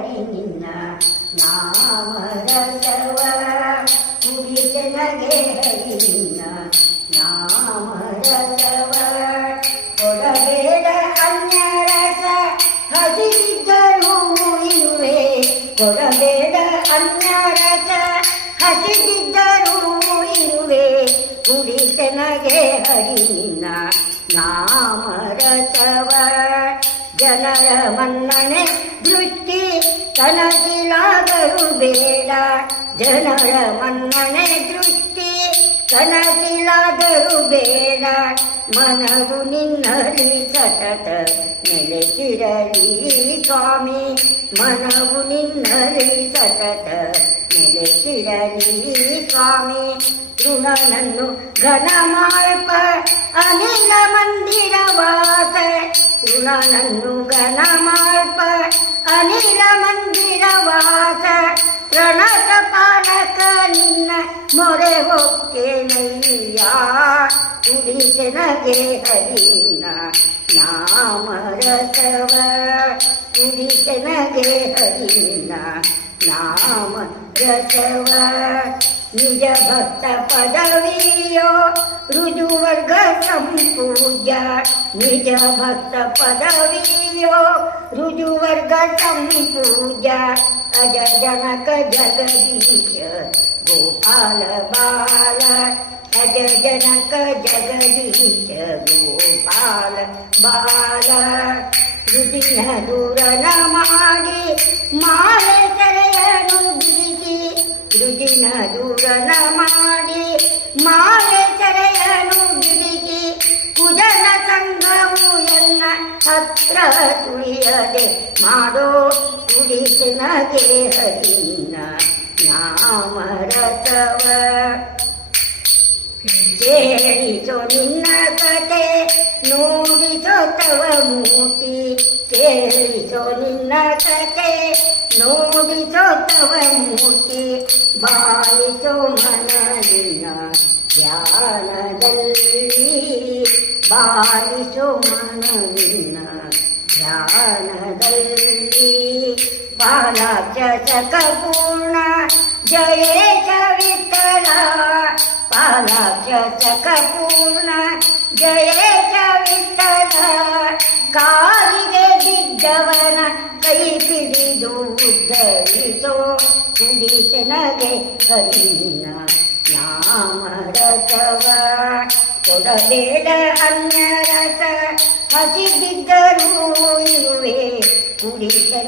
ಹರಿ ನಿನ್ನ ನಾಮರಸವ. ಕುಡಿತನಗೆ ಹರಿ ನಿನ್ನ ನಾಮರಸವ. ಕೊಡಬೇಡ ಅನ್ಯರಸ, ಹಸಿದಿದ್ದರೂ ಇರುವೆ. ಕೊಡಬೇಡ ಅನ್ಯರಸ, ಹಸಿದಿದ್ದರೂ ಇರುವೆ. ಕುಡಿತನಗೆ ಹರಿ ನಿನ್ನ ನಾಮರಸವ. ಜನರ ಮನ್ನಣೆ ಕನಸಿಲಾದರೂ ಬೇಡ ಜನರ ಮನ್ನಣೆ ದೃಷ್ಟಿ ಕನಸಿಲಾದರೂ ಬೇಡ ಮನವು ನಿನ್ನಲ್ಲಿ ಸತತ ನೆಲೆಸಿರಲಿ ಸ್ವಾಮಿ ಮನವು ನಿನ್ನಲ್ಲಿ ಸತತ ನೆಲೆಸಿರಲಿ ಸ್ವಾಮಿ ತೃಣನನ್ನು ಘನ ಮಾಳ್ಪ ಅನಿಲ ಮಂದಿರವಾಸ ತೃಣನನ್ನು ಘನ ಮಾಳ್ಪ ಅನಿಲ ಮಂದಿರವಾಸ ಪ್ರಣತ ಪಾಲಕ ನಿನ್ನ ಮೊರೆ ಹೊಕ್ಕೇನಯ್ಯ ಕುಡಿಸನಗೆ ಹರಿನ ನಾಮರಸವ ಕುಡಿಸನಗೆ ಹರಿನ ನಾಮ ರಸವ ನಿಜ ಭಕ್ತ ಪದವಿಯೋ ರುಜುವರ್ಗ ಸಂಪೂಜ ನಿಜ ಭಕ್ತ ಪದವಿಯೋ ರುಜುವರ್ಗ ಸಂಪೂಜ ಅಜ ಜನಕ ಜಗದೀಶ ಗೋಪಾಲ ಬಾಲ ಅಜ ಜನಕ ಜಗದೀಶ ಗೋಪಾಲ ಬಾಲ ರುದಿನ ದೂರನ ಮಾಡಿ ಮಾಲೆ ಮಾಲೆ ಸೆರೆಯನು ಬಿಡಿಸಿ ಕುಜನ ಸಂಘವು ಎನ್ನ ಹತ್ರ ತುಳಿಯದೆ ಮಾಡೋ ಕುಡಿಸಿನಗೆ ಹರಿನ ನಾಮರಸವ. ಕೇಳಿಸೋ ನಿನ್ನ ಕತೆ, ನೋಡಿಸೋ ತವ ಮೂಟಿ. ಕೇಳಿಸೋ ನಿನ್ನ ಕತೆ, ನೋಡಿಸೋ ತವ ಮೂಟಿ. ಬಾಳಿಸೋ ಮನಲಿನ ಬಾಳಿಸೋ ಮನಲಿನ ಧ್ಯಾನದಲ್ಲಿ ಪಾಲಾಕ್ಷಕ ಪೂರ್ಣ ಜಯೇಶ ವಿಠಲ ಪಾಲಾಕ್ಷಕ ಪೂರ್ಣ ಜಯೇಶ ವಿಠಲ ಕಾಲಿಗೆ ಬಿದ್ದವನ ಕೈ ಹಿಡಿದು ಉದ್ಧರಿಸೋ ಕುಡಿತನಗೆ ಕರೀನ ನಾಮರಸವ ಕೊಡಬೇಡ ಅನ್ಯರಸ ಹಸಿದಿದ್ದರೂ ಇರುವೆ ಕುಡಿತನ